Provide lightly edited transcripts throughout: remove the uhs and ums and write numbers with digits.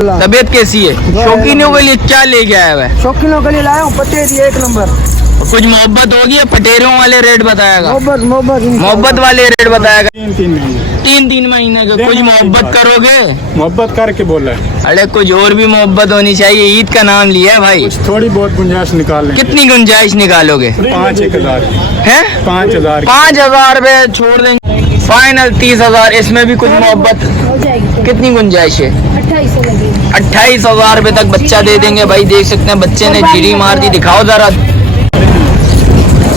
तबीयत कैसी है? शौकीनों के लिए क्या लेके आया हुआ है? शौकीनों के लिए लाया हूँ पटेरी 1 नंबर। कुछ मोहब्बत होगी या पटेरों वाले रेट बताएगा? मोहब्बत वाले रेट बताएगा। 3 महीने के कुछ मोहब्बत करोगे? मोहब्बत करके बोला है। अरे कुछ और भी मोहब्बत होनी चाहिए, ईद का नाम लिया है भाई। कुछ थोड़ी बहुत गुंजाइश निकाल लेंगे। कितनी गुंजाइश निकालोगे? 5,000 है? 5,000 5,000 रुपए छोड़ देंगे, फाइनल 30,000। इसमें भी कुछ मोहब्बत हो जाएगी। कितनी गुंजाइश है? 2800 लगेगी। 28,000 रुपए तक बच्चा दे देंगे भाई। देख सकते हैं बच्चे ने चिड़ी मार दी, दिखाओ जरा।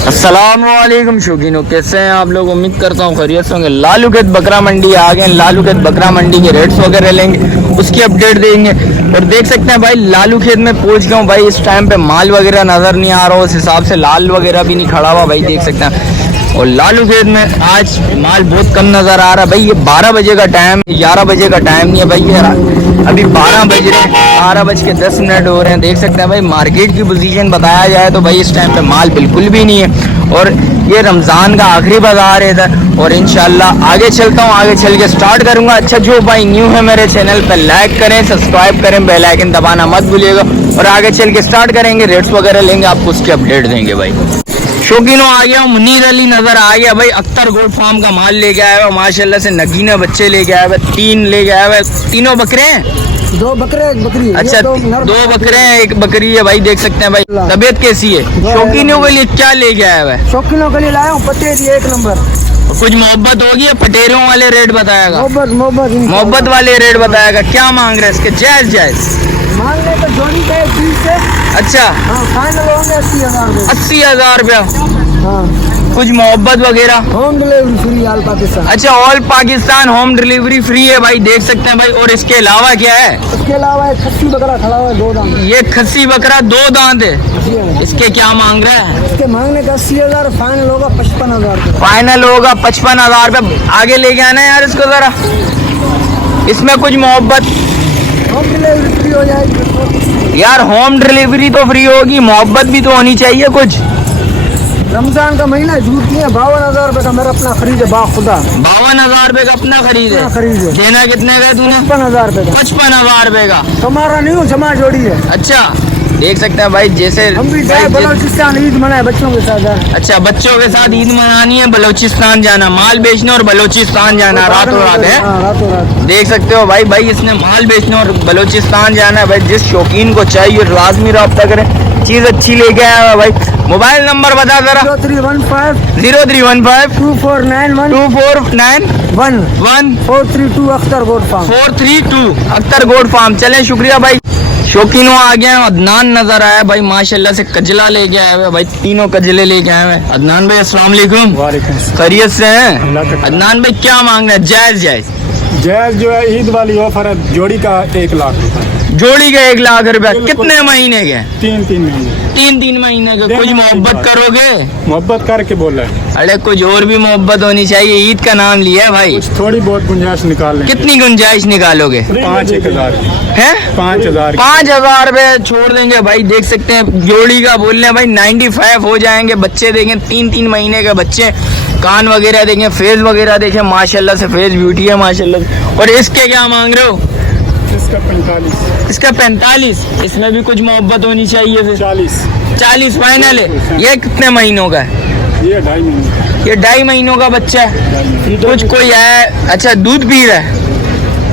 अस्सलामुअलैकुम शौकीनों, कैसे हैं आप लोग? उम्मीद करता हूँ खैरियत से होंगे। लालू खेत बकरा मंडी आ गए। लालू खेत बकरा मंडी के रेट्स वगैरह लेंगे, उसकी अपडेट देंगे। और देख सकते हैं भाई लालू खेत में पहुंच गया हूँ भाई। इस टाइम पे माल वगैरह नजर नहीं आ रहा, उस हिसाब से लाल वगैरह भी नहीं खड़ा हुआ भाई, देख सकते हैं। और लालू खेत में आज माल बहुत कम नजर आ रहा है भाई। ये 12 बजे का टाइम, 11 बजे का टाइम नहीं है भाई, ये अभी 12 बज रहे हैं, 12:10 हो रहे हैं। देख सकते हैं भाई मार्केट की पोजीशन बताया जाए तो भाई इस टाइम पे माल बिल्कुल भी नहीं है। और ये रमज़ान का आखिरी बाजार है इधर। और इंशाल्लाह आगे चलता हूँ, आगे चल के स्टार्ट करूँगा। अच्छा जो भाई न्यू है मेरे चैनल पर, लाइक करें, सब्सक्राइब करें, बेल आइकन दबाना मत भूलिएगा। और आगे चल के स्टार्ट करेंगे, रेट्स वगैरह लेंगे, आपको उसकी अपडेट देंगे भाई। शौकीनों आ गया हूँ, मुनीर अली नजर आ गया भाई। अख्तर गोल्ड फार्म का माल लेके आया हुआ माशाल्लाह से, नगीना बच्चे लेके आया हुआ, 3 लेके आया हुआ। तीनों बकरे हैं? 2 बकरे 1 बकरी। अच्छा 2 बकरे हैं, 1 बकरी है भाई, देख सकते हैं भाई। तबीयत कैसी है? शौकीनों के लिए क्या लेके आया हुआ है? शौकीनों के लिए लाया हूँ पटेरी 1 नंबर। कुछ मोहब्बत होगी या पटेरों वाले रेट बताएगा? मोहब्बत वाले रेट बताएगा। क्या मांग रहे हैं इसके? जायज मांगने तो जोड़ी का 20 से। अच्छा हाँ फाइनल होंगे 80,000। 80,000 रुपया। हाँ कुछ मोहब्बत वगैरह? Home delivery free all Pakistan. अच्छा all Pakistan home delivery free है भाई, देख सकते हैं भाई। और इसके अलावा क्या है? इसके अलावा एक खस्सी बकरा खड़ा हुआ है 2 दांत। ये खस्सी बकरा 2 दांत है। इसके क्या मांग रहा है? इसके मांगने का 80,000, फाइनल होगा 55,000। फाइनल होगा 55,000 रुपये। आगे लेके आना है यार इसको जरा। इसमें कुछ मोहब्बत? होम डिलीवरी फ्री हो जाएगी यार। होम डिलीवरी तो फ्री होगी, मोहब्बत भी तो होनी चाहिए कुछ। रमजान का महीना झूठ नहीं है। 52,000 रुपए का मेरा अपना खरीद है, बाखुदा। 52,000 रुपए का अपना खरीद है। देना कितने का तूने? 55,000 रुपए का। 55,000 रुपए का। तुम्हारा नहीं हूँ, जमा जोड़ी है। अच्छा देख सकते हैं भाई, जैसे हम भी जाए बलोचिस्तान ईद मनाए बच्चों के साथ। अच्छा बच्चों के साथ ईद मनानी है, बलोचिस्तान जाना, माल बेचने और बलोचिस्तान जाना रातों रात है। रातों रात देख सकते हो भाई। भाई इसने माल बेचने और बलोचिस्तान जाना है भाई। जिस शौकीन को चाहिए लाजमी रब्ता करें, चीज अच्छी लेके आया है भाई। मोबाइल नंबर बता जरा। 0315 2491 432 अख्तर गोड फार्म। 432 अख्तर गोड फार्म। चलें शुक्रिया भाई। शौकीनों आ गए हैं। अदनान नजर आया भाई, माशाल्लाह से कजला लेके आए हुए भाई, 3 कजले लेके आए हुए। अदनान भाई अस्सलाम वालेकुम। खैरियत से हैं? अदनान भाई क्या मांग रहे हैं? जायज जो है ईद वाली ऑफर है, जोड़ी का 1 लाख रुपए। जोड़ी का 1 लाख रुपया। कितने महीने के? 3 महीने। 3 महीने के। कुछ मोहब्बत करोगे? मोहब्बत करके बोला है। अरे कुछ और भी मोहब्बत होनी चाहिए, ईद का नाम लिया है भाई। कुछ थोड़ी बहुत गुंजाइश निकाल लेंगे। कितनी गुंजाइश निकालोगे? 5,000 है? 5,000 5,000 रुपए छोड़ देंगे भाई। देख सकते हैं जोड़ी का बोल रहे हैं भाई 95 हो जाएंगे। बच्चे देखें 3 महीने के बच्चे, कान वगैरह देखें, फेस वगैरह देखें, माशाल्लाह से फेस ब्यूटी है माशाल्लाह। और इसके क्या मांग रहे हो? इसका 45। इसका 45। इसमें भी कुछ मोहब्बत होनी चाहिए फिर। 40 फाइनल है। ये कितने महीनों का है? ये 2.5 महीने। ये 2.5 महीनों का बच्चा है। कुछ कोई है? अच्छा दूध पी रहा है?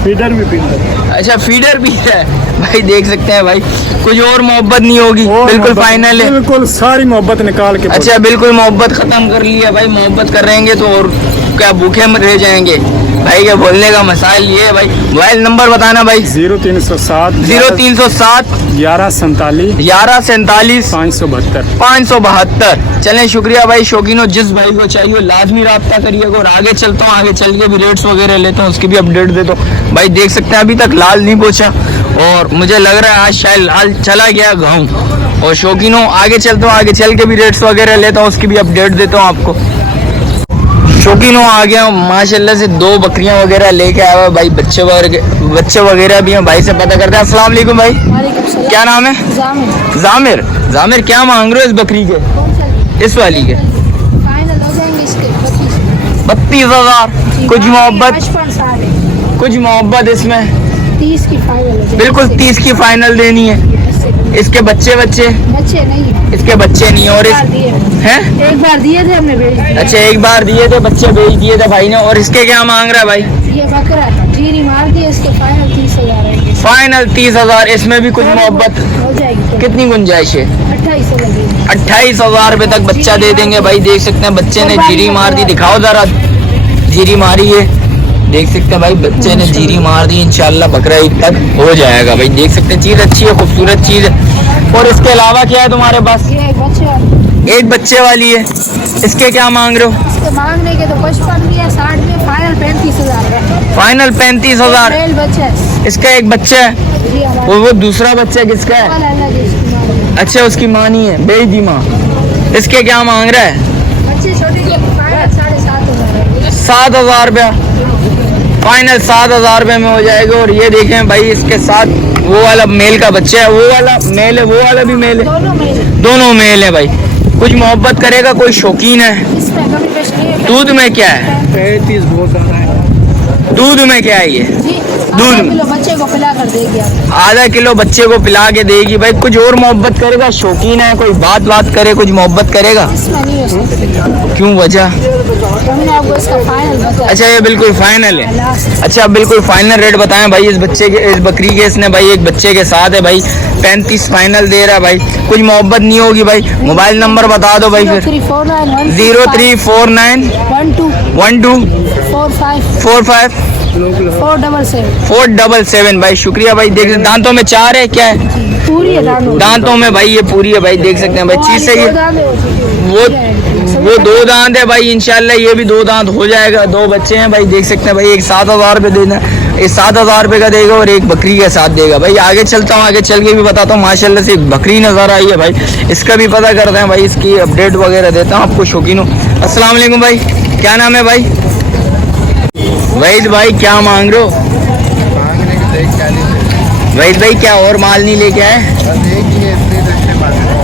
फीडर भी पी रहा है। अच्छा फीडर पी रहा है भाई, देख सकते हैं भाई। कुछ और मोहब्बत नहीं होगी? बिल्कुल फाइनल है। बिल्कुल सारी मोहब्बत निकाल के। अच्छा बिल्कुल मोहब्बत खत्म कर लिया भाई। मोहब्बत कर रहेंगे तो और क्या भूखे रह जाएंगे भाई। के बोलने का मसाइल ये है भाई। मोबाइल नंबर बताना भाई। 0307 1147 572। चलें शुक्रिया भाई। शौकीनों जिस भाई को चाहिए लाजमी रब्ता करिएगा। और आगे चलता हूँ, आगे चल के भी रेट्स वगैरह लेता हूँ, उसकी भी अपडेट देता हूँ भाई। देख सकते हैं अभी तक लाल नहीं पहुँचा और मुझे लग रहा है आज शायद लाल चला गया गाँव। और शौकीनों आगे चलता हूँ, आगे चल के भी रेट्स वगैरह लेता हूँ, उसकी भी अपडेट देता हूँ आपको। शौकीनों आ गया हूँ माशाल्लाह से। 2 बकरियां वगैरह लेके आया हुआ भाई। बच्चे वगैरह भी हैं। भाई से पता करते हैं। अस्सलाम वालेकुम भाई। क्या नाम है? जामिर। जामिर क्या मांग रहे हो इस बकरी के? इस वाली के? फाइनल हो जाएंगे इसके 32,000। कुछ मोहब्बत? कुछ मोहब्बत इसमें? 30 की फाइनल हो जाएगी। बिल्कुल 30 की फाइनल देनी है। इसके बच्चे बच्चे नहीं है। इसके बच्चे नहीं है। और एक बार दिए हैं एक बार दिए थे हमने, बेच दिए। अच्छा, एक बार दिए थे, बच्चे बेच दिए थे भाई ने। और इसके क्या मांग रहा है भाई? ये बकरा जीरी मार दिए, इसके फाइनल 30,000 है। फाइनल 30,000। इसमें भी कुछ मोहब्बत हो जाएगी। कितनी गुंजाइश है? 2800 लगेगी। 28,000 रुपए तक बच्चा दे देंगे भाई। देख सकते हैं बच्चे ने जीरी मार दी। दिखाओ जरा, जीरी मारी है, देख सकते हैं भाई बच्चे ने जीरी मार दी। इंशाल्लाह बकरा ईद तक हो जाएगा भाई। देख सकते हैं चीज अच्छी है, खूबसूरत चीज है। और इसके अलावा क्या है तुम्हारे पास? ये एक बच्चा, एक बच्चे वाली है। इसके क्या मांग रहे हो? इसके मांगने के तो 55 भी है, 60 भी, फाइनल 35,000 है। फाइनल 35,000। मेल बच्चा है इसका एक बच्चा है। जी, हमारा वो दूसरा बच्चा किसका है? वाला अलग है, इसकी मांग। अच्छा, उसकी माँ नहीं है, बेच दी माँ। इसके क्या मांग रहा है? बच्चे छोटे के फाइनल 7,500 है। 7,000 रुपया फाइनल 7,000 रुपये में हो जाएगा। और ये देखें भाई, इसके साथ वो वाला मेल का बच्चा है। वो वाला मेल है, वो वाला भी मेल है। दोनों मेल, दोनों मेल है भाई। कुछ मोहब्बत करेगा, कोई शौकीन है। इसमें कभी पेश नहीं है। दूध में क्या है? 35 बहुत ज़्यादा है। दूध में क्या है ये? जी, दूध। आधा किलो बच्चे को पिला कर देगी आप। आधा किलो बच्चे को पिला के देगी भाई। कुछ और मोहब्बत करेगा, शौकीन है, कोई बात करे, कुछ मोहब्बत करेगा? इसमें नहीं हो सकती। क्यों, वजह? हमने आपको इसका फाइनल बताया। अच्छा, ये बिल्कुल फाइनल है। लास्ट अच्छा, अब बिल्कुल फाइनल रेट बताएं भाई इस बच्चे के, इस बकरी के। इसने भाई एक बच्चे के साथ है भाई, 35 फाइनल दे रहा है भाई। कुछ मोहब्बत नहीं होगी भाई? मोबाइल नंबर बता दो भाई फिर। 0349 0349 12 45 477 भाई। शुक्रिया भाई। देख दांतों में 4 है, क्या है? पूरी है दांतों में भाई ये पूरी है भाई। देख सकते हैं भाई, चीज सही है। वो 2 दांत है भाई। इंशाल्लाह ये भी 2 दांत हो जाएगा। 2 बच्चे हैं भाई। देख सकते हैं भाई। एक 7,000 रुपये देना, एक 7,000 रुपये का देगा और एक बकरी के साथ देगा भाई। आगे चलता हूँ, आगे चल के भी बताता हूँ। माशाल्लाह से एक बकरी नजर आई है भाई, इसका भी पता करते हैं भाई। इसकी अपडेट वगैरह देता हूँ आपको शौकीनों। अस्सलाम वालेकुम भाई, क्या नाम है भाई? वहीद भाई, क्या मांग रहे हो? वहीद भाई, क्या और माल नहीं लेके आए?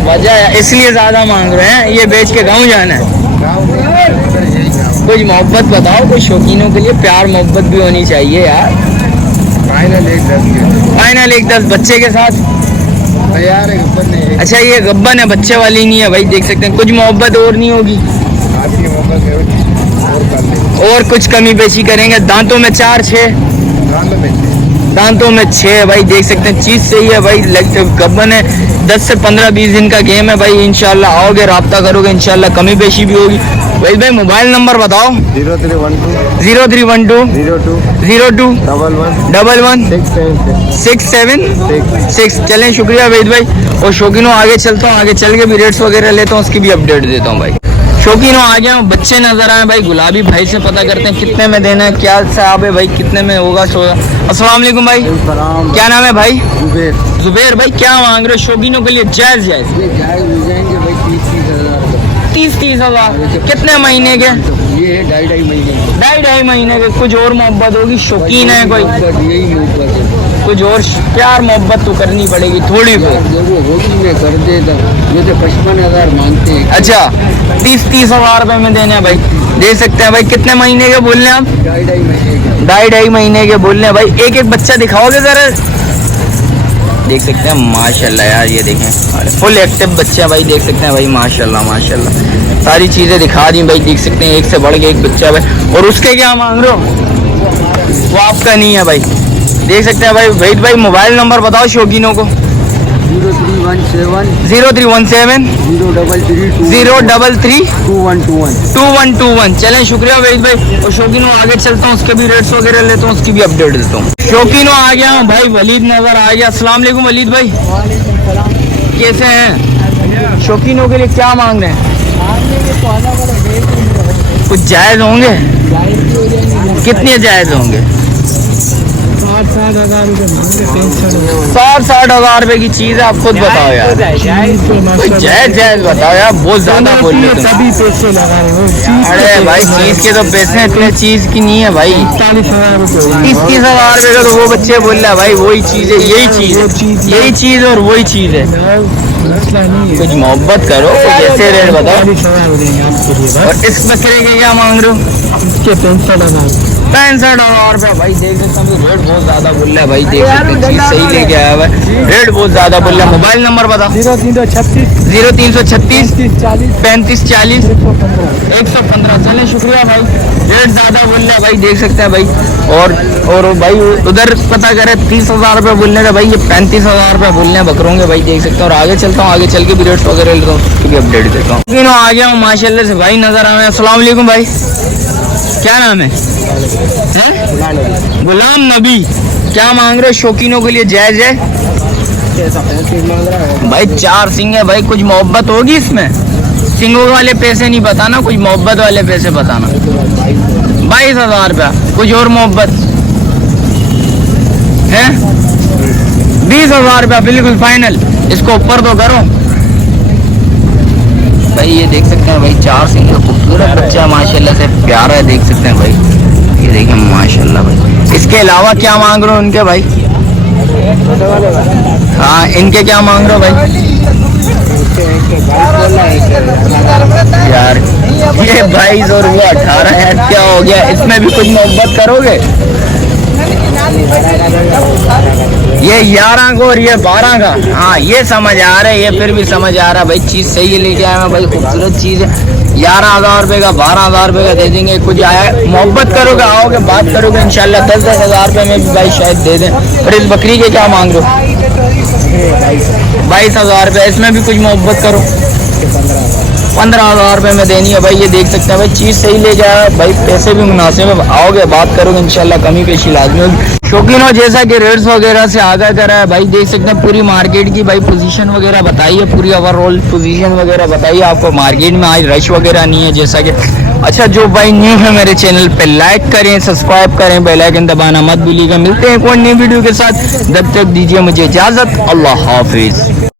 वजह है इसलिए ज्यादा मांग रहे हैं? ये बेच के गाँव जाना है? कुछ मोहब्बत बताओ, कुछ शौकीनों के लिए प्यार मोहब्बत भी होनी चाहिए यार। फाइनल एक 10 बच्चे के साथ तैयार है, गब्बर नहीं। अच्छा, ये गब्बन है, बच्चे वाली नहीं है भाई। देख सकते हैं कुछ मोहब्बत और नहीं होगी? आपकी मोहब्बत है और कर ले। और कुछ कमी पेशी करेंगे? दांतों में 4 6 दांतों में 6 भाई। देख सकते हैं चीज सही है भाई। गब्बन है, 10 से 15-20 दिन का गेम है भाई। इंशाल्लाह आओगे, राब्ता करोगे, इंशाल्लाह कमी पेशी भी होगी भाई। मोबाइल नंबर बताओ। 0312 02 11 676। चलें, शुक्रिया वहीद भाई। और शौकीनों आगे चलता हूँ, आगे चल के भी रेट्स वगैरह लेता हूँ, उसकी भी अपडेट देता हूँ भाई। शौकीनों आ गया हूँ, बच्चे नजर आए भाई। गुलाबी भाई से पता करते हैं कितने में देना है, क्या साहब है भाई, कितने में होगा? अस्सलाम वालेकुम भाई, क्या नाम है भाई? जुबेर भाई, क्या मांग रहे हो शौकीनों के लिए? जायज 30,000। कितने महीने के? ये 2.5 महीने। 2.5 महीने के। कुछ और मोहब्बत होगी? शौकीन है कोई? यही मोहब्बत है। कुछ और प्यार मोहब्बत तो करनी पड़ेगी थोड़ी बहुत। जब वो होगी मैं कर देता। ये तो 55,000 मांगते हैं। अच्छा, 30,000 रुपए में देने हैं भाई। दे सकते हैं भाई। कितने महीने के बोल रहे हैं आप? 2.5 महीने के। 2.5 महीने के बोल रहे हैं भाई। एक बच्चा दिखाओगे जरा? देख सकते हैं माशाल्लाह यार, ये देखें फुल एक्टिव बच्चे हैं भाई। देख सकते हैं भाई, माशाल्लाह माशाल्लाह सारी चीज़ें दिखा दी भाई। देख सकते हैं एक से बढ़ के एक बच्चा भाई। और उसके क्या मांग रहे हो? वो आपका नहीं है भाई। देख सकते हैं भाई। वहीद भाई, मोबाइल नंबर बताओ शौकीनों को। 0317 033 2121। चलें, शुक्रिया वहीद भाई। और शौकीनों आगे चलता हूँ, उसके भी रेट्स वगैरह लेता हूँ, उसकी भी अपडेट देता हूँ। शौकीनों आ गया हूँ भाई, वलीद नजर आ गया। अस्सलाम वालेकुम वलीद भाई, कैसे हैं? शौकीनों के लिए क्या मांग रहे हैं? कुछ जायज होंगे? कितने जायज होंगे? 60,000 रुपए की चीज है, आप खुद बताओ यार। जायज बताओ यार, बहुत ज्यादा बोल रहे हो। सभी पैसे लगा रहे हो। अरे भाई, चीज के तो पैसे इतने चीज की नहीं है भाई। 40,000 रुपये। 30,000 रुपए का तो वो बच्चे बोल रहे हैं भाई। वही चीज है, यही चीज है, यही चीज और वही चीज है। कुछ मोहब्बत करो, कुछ ऐसे रेट बताओ। और इस बकरे के क्या मांग रहे हो? इसके 65,000। ₹65,000 भाई देख सकते हैं। रेट बहुत ज्यादा बोल रहा है भाई, देख सकते हैं चीज सही लेके आया हुआ है। रेट बहुत ज्यादा बोल रहा है। मोबाइल नंबर बता। 0336 0336 40 3540 115। चले शुक्रिया भाई। रेट ज्यादा बोल रहा है भाई, देख सकते हैं भाई। और भाई उधर पता करे 30,000 बोल रहे हैं भाई, ये 35,000 बोल रहे हैं बकरों के भाई, देख सकते हैं। और आगे चलता हूँ, आगे चल के भी रेट्स वगैरह लेता हूँ, उसकी भी अपडेट देता हूँ। तीनों आ गया हूँ माशाल्लाह से भाई, नजर आ रहे हैं। अस्सलाम वालेकुम भाई, क्या नाम है? गुलाम नबी। क्या मांग रहे हो? शौकीनों के लिए जायज है भाई। 4 सिंह है भाई, कुछ मोहब्बत होगी इसमें? सिंगों वाले पैसे नहीं बताना, कुछ मोहब्बत वाले पैसे बताना। 22,000 कुछ और मोहब्बत है? 20,000 बिल्कुल फाइनल। इसको ऊपर तो करो भाई। ये देख सकते हैं भाई, 4 सिंह का खूबसूरत बच्चा माशाल्लाह से प्यारा है, देख सकते हैं भाई। ये देखिए माशाल्लाह भाई। इसके अलावा क्या मांग रहे हो उनके भाई? हाँ, इनके क्या मांग रहे हो भाई? यार ये 22 और वो 18 है, क्या हो गया? इसमें भी कुछ मोहब्बत करोगे? ये 11 का और ये 12 का, हाँ ये समझ आ रहा है, ये फिर भी समझ आ रहा है भाई। चीज सही है लेके आया मैं भाई, खूबसूरत चीज है। 11,000 का 12,000 का दे देंगे। कुछ आया मोहब्बत करोगे, आओगे बात करोगे इंशाल्लाह 10,000 रुपये में भी भाई शायद दे दें। और इस बकरी के क्या मांग रहे हो? 22,000 इसमें भी कुछ मोहब्बत करो। 15,000 रुपये में देनी है भाई। ये देख सकते हैं भाई, चीज़ सही ले जाए भाई, पैसे भी मुनासिब है। आओगे बात करोगे इंशाल्लाह कमी पेशी लाजमी होगी। शौकीनों जैसा कि रेट्स वगैरह से आगाह करा है भाई, देख सकते हैं पूरी मार्केट की भाई पोजीशन वगैरह बताइए, पूरी ओवरऑल पोजीशन वगैरह बताइए आपको। मार्केट में आज रश वगैरह नहीं है जैसा कि। अच्छा, जो भाई न्यू है मेरे चैनल पे लाइक करें, सब्सक्राइब करें, बेल आइकन दबाना मत भूलिएगा। मिलते हैं कोई नई वीडियो के साथ, तब तक दीजिए मुझे इजाजत। अल्लाह हाफिज।